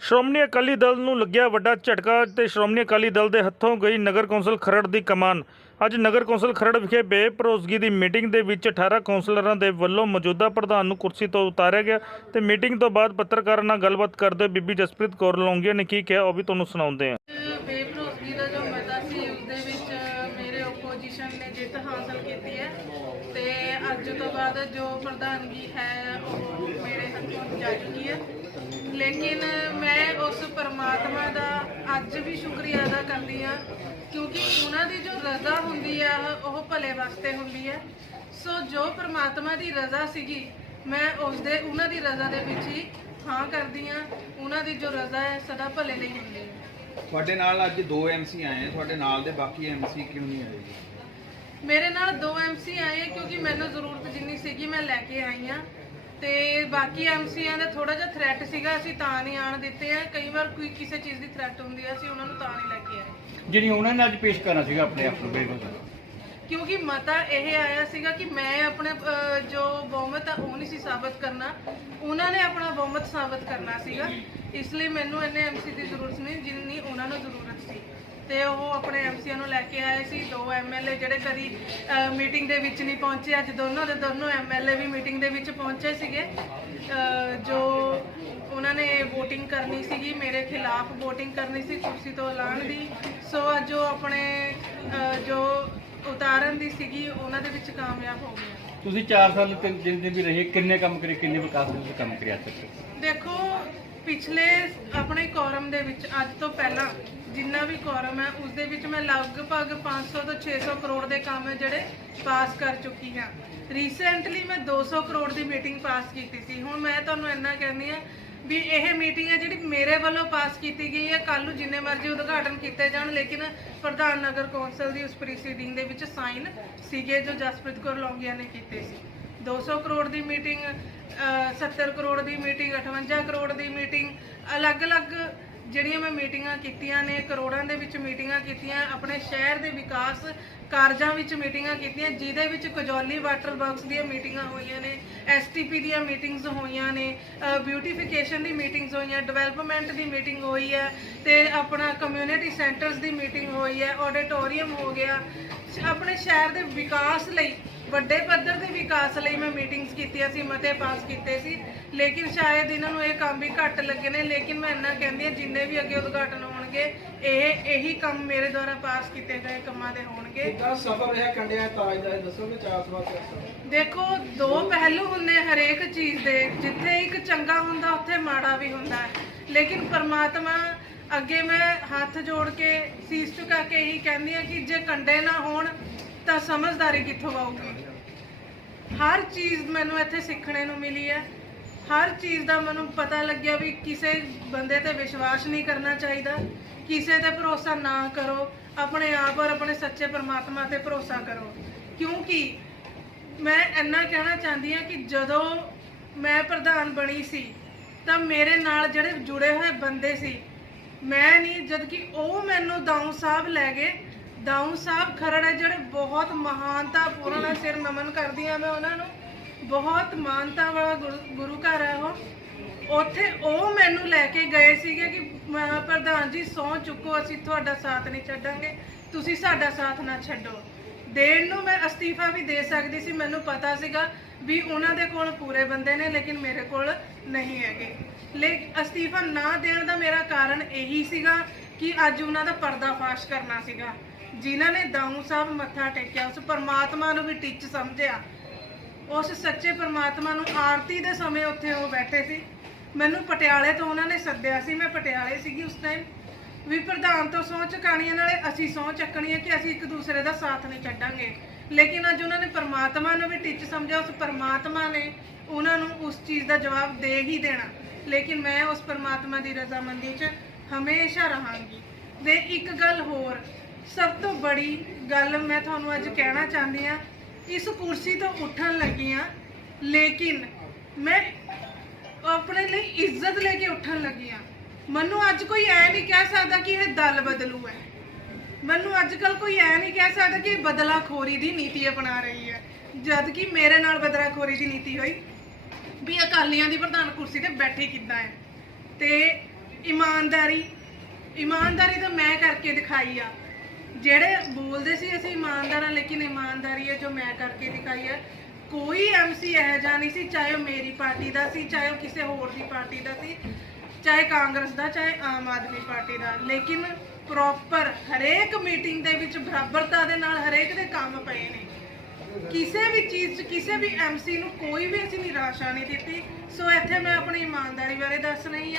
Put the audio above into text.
ਸ਼੍ਰੋਮਣੀ ਅਕਾਲੀ ਦਲ ਨੂੰ ਲੱਗਿਆ ਵੱਡਾ ਝਟਕਾ ਤੇ ਸ਼੍ਰੋਮਣੀ ਅਕਾਲੀ ਦਲ ਦੇ ਹੱਥੋਂ ਗਈ ਨਗਰ ਕੌਂਸਲ ਖਰੜ ਦੀ ਕਮਾਨ। ਅੱਜ ਨਗਰ ਕੌਂਸਲ ਖਰੜ ਵਿਖੇ ਬੇਪਰੋਸਗੀ ਦੀ ਮੀਟਿੰਗ ਦੇ ਵਿੱਚ 18 ਕੌਂਸਲਰਾਂ ਦੇ ਵੱਲੋਂ ਮੌਜੂਦਾ ਪ੍ਰਧਾਨ ਨੂੰ ਕੁਰਸੀ ਤੋਂ ਉਤਾਰਿਆ ਗਿਆ ਤੇ ਮੀਟਿੰਗ ਤੋਂ ਬਾਅਦ ਪੱਤਰਕਾਰਾਂ ਨਾਲ ਗੱਲਬਾਤ ਕਰਦੇ ਹੋਏ ਬੀਬੀ ਜਸਪ੍ਰੀਤ ਕੌਰ ਲੌਂਗੀਆ ਨੇ ਕੀ ਕਿਹਾ ਉਹ ਵੀ ਤੁਹਾਨੂੰ ਸੁਣਾਉਂਦੇ ਹਾਂ। ਬੇਭਰੋਸਗੀ ਦਾ ਜੋ ਮਤਾ ਸੀ ਉਸ ਦੇ ਵਿੱਚ ਮੇਰੇ ਆਪੋਜੀਸ਼ਨ ਨੇ ਜਿੱਤ ਹਾਸਲ ਕੀਤੀ ਹੈ ਤੇ ਅੱਜ ਤੋਂ ਬਾਅਦ ਜੋ ਪ੍ਰਧਾਨਗੀ ਹੈ, ਉਹ ਮੇਰੇ ਹੱਥੋਂ ਜਾ ਚੁੱਕੀ ਹੈ। ਲੇਕਿਨ ਮੈਂ ਉਸ ਪਰਮਾਤਮਾ ਦਾ ਅੱਜ ਵੀ ਸ਼ੁਕਰੀਆ ਅਦਾ ਕਰਦੀ ਹਾਂ ਕਿਉਂਕਿ ਉਹਨਾਂ ਦੀ ਜੋ ਰਜ਼ਾ ਹੁੰਦੀ ਹੈ ਉਹ ਭਲੇ ਵਾਸਤੇ ਹੁੰਦੀ ਹੈ। ਸੋ ਜੋ ਪਰਮਾਤਮਾ ਦੀ ਰਜ਼ਾ ਸੀਗੀ ਮੈਂ ਉਸ ਦੇ ਉਹਨਾਂ ਦੀ ਰਜ਼ਾ ਦੇ ਵਿੱਚ ਹੀ ਹਾਂ ਕਰਦੀ ਹਾਂ। ਉਹਨਾਂ ਦੀ ਜੋ ਰਜ਼ਾ ਹੈ ਸਦਾ ਭਲੇ ਲਈ ਹੁੰਦੀ ਹੈ। ਤੁਹਾਡੇ ਨਾਲ ਅੱਜ ਦੋ ਐਮਸੀ ਆਏ ਆ ਤੁਹਾਡੇ ਨਾਲ ਦੇ ਬਾਕੀ ਐਮਸੀ ਕਿਉਂ ਨਹੀਂ ਆਏ? ਜੀ? ਮੇਰੇ ਨਾਲ ਦੋ ਐਮਸੀ ਆਏ ਕਿਉਂਕਿ ਮੈਨੂੰ ਜ਼ਰੂਰਤ ਜਿੰਨੀ ਸੀਗੀ ਮੈਂ ਲੈ ਕੇ ਆਈ ਆ ਤੇ ਬਾਕੀ ਐਮਸੀਆਂ ਦਾ ਥੋੜਾ ਜਿਹਾ ਥ੍ਰੈਟ ਸੀਗਾ ਅਸੀਂ ਤਾਂ ਨਹੀਂ ਆਣ ਦਿੱਤੇ ਆ। ਕਈ ਵਾਰ ਕੋਈ ਕਿਸੇ ਚੀਜ਼ ਦੀ ਥ੍ਰੈਟ ਹੁੰਦੀ ਆ ਅਸੀਂ ਉਹਨਾਂ ਨੂੰ ਤਾਂ ਨਹੀਂ ਲੈ ਕੇ ਆਏ। ਜਿਹੜੀ ਉਹਨਾਂ ਨੇ ਅੱਜ ਪੇਸ਼ ਕਰਨਾ ਸੀਗਾ ਆਪਣੇ ਆਪ ਨੂੰ ਬਿਲਕੁਲ। ਕਿਉਂਕਿ ਮਤਾ ਇਹ ਆਇਆ ਸੀਗਾ ਕਿ ਮੈਂ ਆਪਣੇ ਅਹ, ਜੋ ਬਹੁਮਤ ਆ ਉਹ ਨਹੀਂ ਸੀ ਸਾਬਤ ਕਰਨਾ। ਉਹਨਾਂ ਨੇ ਆਪਣਾ ਬਹੁਮਤ ਸਾਬਤ ਕਰਨਾ ਸੀਗਾ। ਇਸ ਲਈ ਮੈਨੂੰ ਇੰਨੇ ਐਮਸੀ ਦੀ ਜ਼ਰੂਰਤ ਨਹੀਂ ਜਿੰਨੀ ਉਹਨਾਂ ਨੂੰ ਜ਼ਰੂਰਤ ਸੀ। ਤੇ ਉਹ ਆਪਣੇ ਐਮਸੀਆਂ ਨੂੰ ਲੈ ਕੇ ਆਏ ਸੀ। ਦੋ ਐਮਐਲਏ ਜਿਹੜੇ ਕਦੀ ਮੀਟਿੰਗ ਦੇ ਵਿੱਚ ਨਹੀਂ ਪਹੁੰਚੇ। ਅੱਜ ਦੋਨੋਂ ਦੇ ਦੋਨੋਂ ਐਮਐਲਏ ਵੀ ਮੀਟਿੰਗ ਦੇ ਵਿੱਚ ਪਹੁੰਚੇ ਸੀਗੇ। ਜੋ ਉਹਨਾਂ ਨੇ VOTING ਕਰਨੀ ਸੀਗੀ ਮੇਰੇ ਖਿਲਾਫ VOTING ਕਰਨੀ ਸੀ ਕੁਰਸੀ ਤੋਂ ਐਲਾਨ ਦੀ। ਸੋ ਅੱਜ ਉਹ ਆਪਣੇ ਜੋ ਉਤਾਰਨ ਦੀ ਸੀਗੀ ਉਹਨਾਂ ਦੇ ਵਿੱਚ ਕਾਮਯਾਬ ਹੋ ਗਏ। ਤੁਸੀਂ 4 ਸਾਲ ਤਿੰਨ ਦਿਨ ਵੀ ਰਹੇ ਕਿੰਨੇ ਕੰਮ ਕਰੇ ਕਿੰਨੇ ਵਿਕਾਸ ਦੇ ਕੰਮ ਕਰਿਆ ਤੱਕ? ਦੇਖੋ ਪਿਛਲੇ ਆਪਣੇ ਕੋਰਮ ਦੇ ਵਿੱਚ ਅੱਜ ਤੋਂ ਪਹਿਲਾਂ ਜਿੰਨਾ ਵੀ ਕੋਰਮ ਹੈ ਉਸ ਦੇ ਵਿੱਚ ਮੈਂ ਲਗਭਗ 500 ਤੋਂ 600 ਕਰੋੜ ਦੇ ਕੰਮ ਜਿਹੜੇ ਪਾਸ ਕਰ ਚੁੱਕੀ ਹਾਂ। ਰੀਸੈਂਟਲੀ ਮੈਂ 200 ਕਰੋੜ ਦੀ ਮੀਟਿੰਗ ਪਾਸ ਕੀਤੀ ਸੀ। ਹੁਣ ਮੈਂ ਤੁਹਾਨੂੰ ਇੰਨਾ ਕਹਿੰਦੀ ਹਾਂ ਵੀ ਇਹ ਮੀਟਿੰਗ ਹੈ ਜਿਹੜੀ ਮੇਰੇ ਵੱਲੋਂ ਪਾਸ ਕੀਤੀ ਗਈ ਹੈ। ਕੱਲ ਨੂੰ ਜਿੰਨੇ ਮਰਜ਼ੀ ਉਦਘਾਟਨ ਕੀਤੇ ਜਾਣ, ਲੇਕਿਨ ਪ੍ਰਧਾਨ ਨਗਰ ਕੌਂਸਲ ਦੀ ਉਸ ਪ੍ਰੋਸੀਡਿੰਗ ਦੇ ਵਿੱਚ ਸਾਈਨ ਸੀਗੇ ਜੋ ਜਸਪ੍ਰੀਤ ਕੌਰ ਲੌਂਗੀਆ ਨੇ ਕੀਤੇ ਸੀ। 200 ਕਰੋੜ ਦੀ ਮੀਟਿੰਗ 70 ਕਰੋੜ ਦੀ ਮੀਟਿੰਗ 58 ਕਰੋੜ ਦੀ ਮੀਟਿੰਗ, ਅਲੱਗ-ਅਲੱਗ ਜਿਹੜੀਆਂ ਮੈਂ ਮੀਟਿੰਗਾਂ ਕੀਤੀਆਂ ਨੇ, ਕਰੋੜਾਂ ਦੇ ਵਿੱਚ ਮੀਟਿੰਗਾਂ ਕੀਤੀਆਂ, ਆਪਣੇ ਸ਼ਹਿਰ ਦੇ ਵਿਕਾਸ ਕਾਰਜਾਂ ਵਿੱਚ ਮੀਟਿੰਗਾਂ ਕੀਤੀਆਂ, ਜਿਹਦੇ ਵਿੱਚ ਕਜੌਲੀ ਵਾਟਰ ਵਰਕਸ ਦੀਆਂ ਮੀਟਿੰਗਾਂ ਹੋਈਆਂ ਨੇ ਐਸਟੀਪੀ ਦੀਆਂ ਮੀਟਿੰਗਸ ਹੋਈਆਂ ਨੇ ਬਿਊਟੀਫਿਕੇਸ਼ਨ ਦੀ ਮੀਟਿੰਗਸ ਹੋਈਆਂ ਡਿਵੈਲਪਮੈਂਟ ਦੀ ਮੀਟਿੰਗ ਹੋਈ ਹੈ, ਤੇ ਆਪਣਾ ਕਮਿਊਨਿਟੀ ਸੈਂਟਰਸ ਦੀ ਮੀਟਿੰਗ ਹੋਈ ਹੈ ਆਡੀਟੋਰੀਅਮ ਹੋ ਗਿਆ, ਆਪਣੇ ਸ਼ਹਿਰ ਦੇ ਵਿਕਾਸ ਲਈ ਵੱਡੇ ਪੱਧਰ ਦੇ ਵਿਕਾਸ ਲਈ ਮੈਂ ਮੀਟਿੰਗਸ ਕੀਤੀਆਂ ਸੀ ਮਤੇ ਪਾਸ ਕੀਤੇ ਸੀ। ਲੇਕਿਨ ਸ਼ਾਇਦ ਇਹਨਾਂ ਨੂੰ ਇਹ ਕੰਮ ਵੀ ਘੱਟ ਲੱਗੇ ਨੇ। ਲੇਕਿਨ ਮੈਂ ਇੰਨਾ ਕਹਿੰਦੀ ਹਾਂ ਜਿੰਨੇ ਵੀ ਅੱਗੇ ਉਦਘਾਟਨ ਹੋਣਗੇ ਇਹ ਇਹੀ ਕੰਮ ਮੇਰੇ ਦੁਆਰਾ ਪਾਸ ਕੀਤੇ ਗਏ ਕੰਮਾਂ ਦੇ ਹੋਣਗੇ। ਕਿੱਦਾਂ ਸਫਰ ਰਿਹਾ ਕੰਡਿਆ ਤਾਜ ਦਾ ਦੱਸੋਗੇ ਚਾਰ ਸਵਾ ਚਾਰ ਦੇਖੋ ਦੋ ਪਹਿਲੂ ਹੁੰਦੇ ਹਰੇਕ ਚੀਜ਼ ਦੇ। ਜਿੱਥੇ ਇੱਕ ਚੰਗਾ ਹੁੰਦਾ ਉੱਥੇ ਮਾੜਾ ਵੀ ਹੁੰਦਾ ਹੈ। ਲੇਕਿਨ ਪਰਮਾਤਮਾ ਅੱਗੇ ਮੈਂ ਹੱਥ ਜੋੜ ਕੇ ਸੀਸ ਝੁਕਾ ਕੇ ਇਹੀ ਕਹਿੰਦੀ ਆ ਕਿ ਜੇ ਕੰਡੇ ਨਾ ਹੋਣ ਤਾਂ ਸਮਝਦਾਰੀ ਕਿੱਥੋਂ ਆਊਗੀ? ਹਰ ਚੀਜ਼ ਮੈਨੂੰ ਇੱਥੇ ਸਿੱਖਣੇ ਨੂੰ ਮਿਲੀ ਹੈ। ਹਰ ਚੀਜ਼ ਦਾ ਮੈਨੂੰ ਪਤਾ ਲੱਗਿਆ ਵੀ ਕਿਸੇ ਬੰਦੇ ਤੇ ਵਿਸ਼ਵਾਸ ਨਹੀਂ ਕਰਨਾ ਚਾਹੀਦਾ। ਕਿਸੇ ਤੇ ਭਰੋਸਾ ਨਾ ਕਰੋ। ਆਪਣੇ ਆਪ ਔਰ ਆਪਣੇ ਸੱਚੇ ਪਰਮਾਤਮਾ ਤੇ ਭਰੋਸਾ ਕਰੋ। ਕਿਉਂਕਿ ਮੈਂ ਇੰਨਾ ਕਹਿਣਾ ਚਾਹੁੰਦੀ ਹਾਂ ਕਿ ਜਦੋਂ ਮੈਂ ਪ੍ਰਧਾਨ ਬਣੀ ਸੀ, ਤਾਂ ਮੇਰੇ ਨਾਲ ਜਿਹੜੇ ਜੁੜੇ ਹੋਏ ਬੰਦੇ ਸੀ, ਮੈਂ ਨਹੀਂ ਜਦ ਕਿ ਉਹ ਮੈਨੂੰ ਦਾਊ ਸਾਹਿਬ ਲੈ ਗਏ ਦਾਊ ਸਾਹਿਬ ਖਰੜ ਹੈ, ਜਿਹੜੇ ਬਹੁਤ ਮਹਾਨਤਾ, ਪੂਰਨ ਸਿਰ ਨਮਨ ਕਰਦੀ ਹਾਂ ਮੈਂ ਉਹਨਾਂ ਨੂੰ। ਬਹੁਤ ਮਾਨਤਾ ਵਾਲਾ ਗੁਰੂ- ਗੁਰੂ ਘਰ ਹੈ ਉਹ। ਉੱਥੇ ਉਹ ਮੈਨੂੰ ਲੈ ਕੇ ਗਏ ਸੀਗੇ ਕਿ ਮ- ਪ੍ਰਧਾਨ ਜੀ, ਸਹੁੰ ਚੁੱਕੋ, ਅਸੀਂ ਤੁਹਾਡਾ ਸਾਥ ਨਹੀਂ ਛੱਡਾਂਗੇ। ਤੁਸੀਂ ਸਾਡਾ ਸਾਥ ਨਾ ਛੱਡੋ। ਦੇਣ ਨੂੰ ਮੈਂ ਅਸਤੀਫਾ ਵੀ ਦੇ ਸਕਦੀ ਸੀ, ਮੈਨੂੰ ਪਤਾ ਸੀਗਾ ਵੀ ਉਹਨਾਂ ਦੇ ਕੋਲ ਪੂਰੇ ਬੰਦੇ ਨੇ, ਲੇਕਿਨ ਮੇਰੇ ਕੋਲ ਨਹੀਂ ਹੈਗੇ। ਲੇ, ਅਸਤੀਫਾ ਨਾ ਦੇਣ ਦਾ ਮੇਰਾ ਕਾਰਨ ਇਹੀ ਸੀਗਾ ਕਿ ਅੱਜ ਉਹਨਾਂ ਦਾ ਪਰਦਾਫਾਸ਼ ਕਰਨਾ ਸੀਗਾ। ਜਿਨ੍ਹਾਂ ਨੇ ਦਾਊ ਸਾਹਿਬ ਮੱਥਾ ਟੇਕਿਆ, ਉਸ ਪਰਮਾਤਮਾ ਨੂੰ ਵੀ ਟਿੱਚ ਸਮਝਿਆ। ਉਸ ਸੱਚੇ ਪਰਮਾਤਮਾ ਨੂੰ ਆਰਤੀ ਦੇ ਸਮੇਂ ਉੱਥੇ ਉਹ ਬੈਠੇ ਸੀ। ਮੈਨੂੰ ਪਟਿਆਲੇ ਤੋਂ ਉਹਨਾਂ ਨੇ ਸੱਦਿਆ ਸੀ। ਮੈਂ ਪਟਿਆਲੇ ਸੀਗੀ ਉਸ ਟਾਈਮ ਵੀ ਪ੍ਰਧਾਨ ਤੋਂ ਸਹੁੰ ਚੁਕਾਣੀਆਂ ਨਾਲੇ ਅਸੀਂ ਸਹੁੰ ਚੱਕਣੀ ਹੈ ਕਿ ਅਸੀਂ ਇੱਕ ਦੂਸਰੇ ਦਾ ਸਾਥ ਨਹੀਂ ਛੱਡਾਂਗੇ। ਲੇਕਿਨ ਅੱਜ ਉਹਨਾਂ ਨੇ ਪਰਮਾਤਮਾ ਨੂੰ ਵੀ ਟਿੱਚ ਸਮਝਿਆ। ਉਸ ਪਰਮਾਤਮਾ ਨੇ ਉਹਨਾਂ ਨੂੰ ਉਸ ਚੀਜ਼ ਦਾ ਜਵਾਬ ਦੇ ਹੀ ਦੇਣਾ। ਲੇਕਿਨ ਮੈਂ ਉਸ ਪਰਮਾਤਮਾ ਦੀ ਰਜ਼ਾਮੰਦੀ 'ਚ ਹਮੇਸ਼ਾ ਰਹਾਂਗੀ। ਤੇ ਇੱਕ ਗੱਲ ਹੋਰ ਸਭ ਤੋਂ ਬੜੀ ਗੱਲ ਮੈਂ ਤੁਹਾਨੂੰ ਅੱਜ ਕਹਿਣਾ ਚਾਹੁੰਦੀ ਆ ਇਸ ਕੁਰਸੀ ਤੋਂ ਉੱਠਣ ਲੱਗੀ ਆ ਲੇਕਿਨ ਮੈਂ ਆਪਣੇ ਲਈ ਇੱਜ਼ਤ ਲੈ ਕੇ ਉੱਠਣ ਲੱਗੀ ਆ ਮੈਨੂੰ ਅੱਜ ਕੋਈ ਐ ਨਹੀਂ ਕਹਿ ਸਕਦਾ ਕਿ ਇਹ ਦਲ ਬਦਲੂ ਹੈ। ਮੈਨੂੰ ਅੱਜ ਕੱਲ ਕੋਈ ਐ ਨਹੀਂ ਕਹਿ ਸਕਦਾ ਕਿ ਇਹ ਬਦਲਾਖੋਰੀ ਦੀ ਨੀਤੀ ਅਪਣਾ ਰਹੀ ਹੈ। ਜਦ ਕਿ ਮੇਰੇ ਨਾਲ ਬਦਲਾਖੋਰੀ ਦੀ ਨੀਤੀ ਹੋਈ, ਵੀ ਅਕਾਲੀਆਂ ਦੀ ਪ੍ਰਧਾਨ ਕੁਰਸੀ ਤੇ ਬੈਠੇ ਕਿੱਦਾਂ ਹੈ। ਤੇ ਇਮਾਨਦਾਰੀ ਇਮਾਨਦਾਰੀ ਤਾਂ ਮੈਂ ਕਰਕੇ ਦਿਖਾਈ ਆ। ਜਿਹੜੇ ਬੋਲਦੇ ਸੀ ਅਸੀਂ ਇਮਾਨਦਾਰ ਆ ਲੇਕਿਨ ਇਮਾਨਦਾਰੀ ਹੈ ਜੋ ਮੈਂ ਕਰਕੇ ਦਿਖਾਈ ਹੈ। ਕੋਈ ਐਮਸੀ ਇਹ ਜਿਹਾ ਨਹੀਂ ਸੀ, ਚਾਹੇ ਉਹ ਮੇਰੀ ਪਾਰਟੀ ਦਾ ਸੀ, ਚਾਹੇ ਉਹ ਕਿਸੇ ਹੋਰ ਦੀ ਪਾਰਟੀ ਦਾ ਸੀ, ਚਾਹੇ ਕਾਂਗਰਸ ਦਾ, ਚਾਹੇ ਆਮ ਆਦਮੀ ਪਾਰਟੀ ਦਾ। ਲੇਕਿਨ ਪ੍ਰੋਪਰ ਹਰੇਕ ਮੀਟਿੰਗ ਦੇ ਵਿੱਚ ਬਰਾਬਰਤਾ ਦੇ ਨਾਲ ਹਰੇਕ ਦੇ ਕੰਮ ਪਏ ਨੇ। ਕਿਸੇ ਵੀ ਚੀਜ਼ 'ਚ, ਕਿਸੇ ਵੀ ਐਮਸੀ ਨੂੰ ਕੋਈ ਵੀ ਅਸੀਂ ਨਿਰਾਸ਼ਾ ਨਹੀਂ ਦਿੱਤੀ। ਸੋ ਇੱਥੇ ਮੈਂ ਆਪਣੀ ਇਮਾਨਦਾਰੀ ਬਾਰੇ ਦੱਸ ਰਹੀ ਹਾਂ।